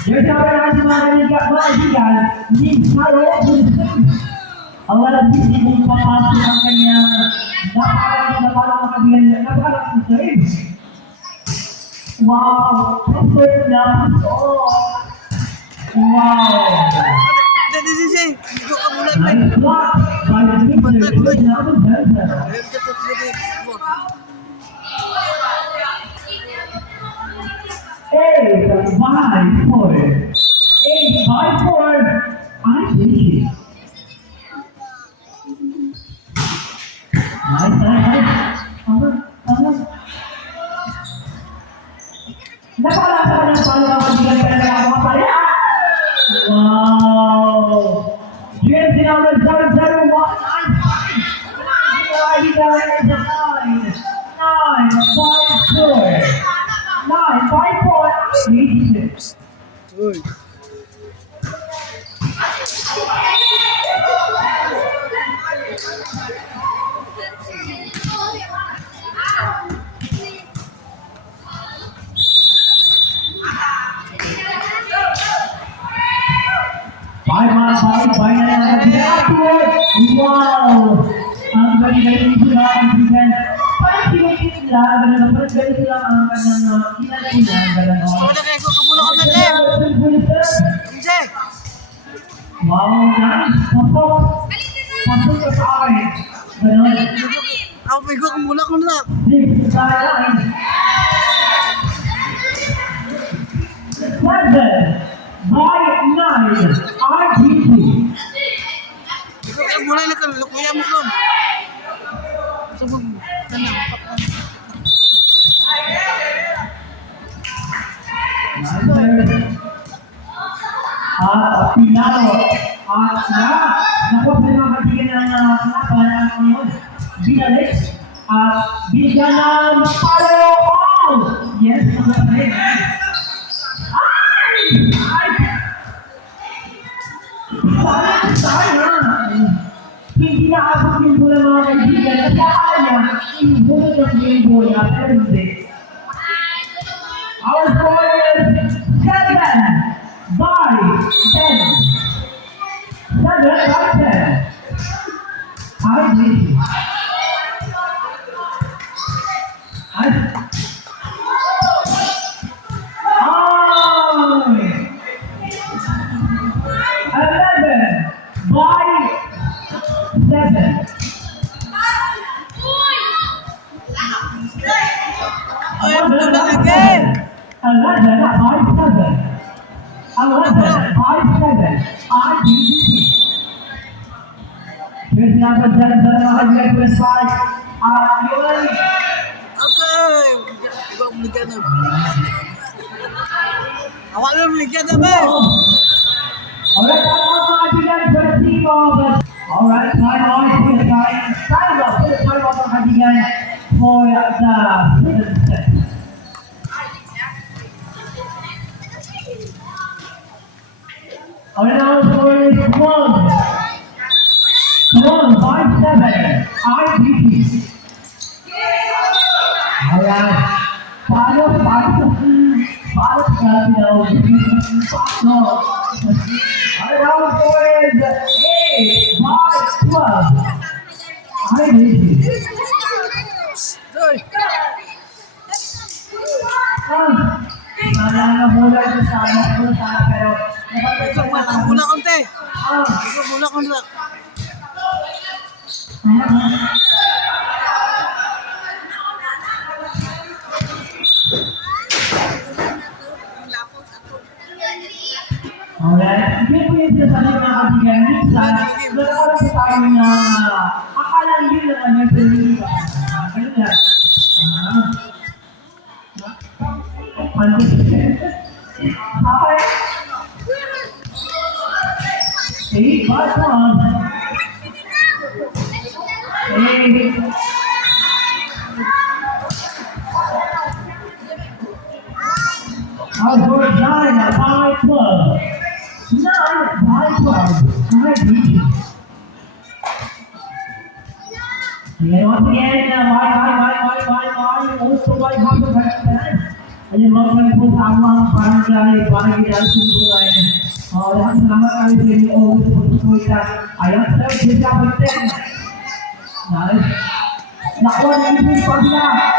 Dia sabi natin mga kaibigan, hindi saro ang walang hindi kung papasok ang kanyang napakalang save. Wow! Comfort na ito. Wow! Jadi sisi, ikut ke bulan baik. Nice block by the defender. Good now the Delta. Cepat jadi. Eight by four. 8-4. I think. Nice. Tama. Napakalakas ka ng palo ang kaibigan talaga ang mga pala. Wow! GMC number 001. Hindi ka rin sa 9-5-4. 9-5-4. Uy. Bye na natin. Wow! Ang galing sila ang defense. Parang sinipit lang, ganun sila ang kanyang kinalinan. Sudah kayak ikut ke bulan kan deh. Bisa. Wow, nice. Pasok ka sa akin. Ganun. Aku ikut ke bulan kan dah. Sayang. 7-9 RGC. Ikut ke bulan ni kan, lu kuya mo kan. Sebab tenang. Pinalo. Nakuha pa mga kaibigan ng kalaban ngayon. Binalik. Bigyan ng follow on. Yes, mga kaibigan. Sayang. Hindi nakabot yung bola mga kaibigan. Kasi akala niya, inubulot ng game bola. Pero hindi. Our score is 7 by 10. 7 by 10. RGC. Ay, betul lagi. 11 by 7. 11 by 7. RGC. Here's number 10. Yun. Okay. Ikut belikan tu. Awak lu belikan tu, be. Alright, alright, time on for the time up for kaibigan for the set. Alright, now score is 1 by 7. RGC. Alright, paano no. Alright, now score is 8 by 12. RGC. Bola itu sama pero Ikut bulan kan teh. Ikut bulan kan dah. Alright, hindi po yung sinasabi mga kaibigan. Minsan, nagkakaroon po tayo na akala yun naman yung sarili ko. Ganun lang. Okay. 8 by 1. 8. Outdoor 9 by 12. 9 by 12. RGC. And once again, why, also by 100%. menyebabkan po sa amang barangay dahil suntungan. Lahat salamat kami sa inyo o sa pagsusuita. Ayan sir, bisa pagten. Nice. Nakuha na yung pa sila.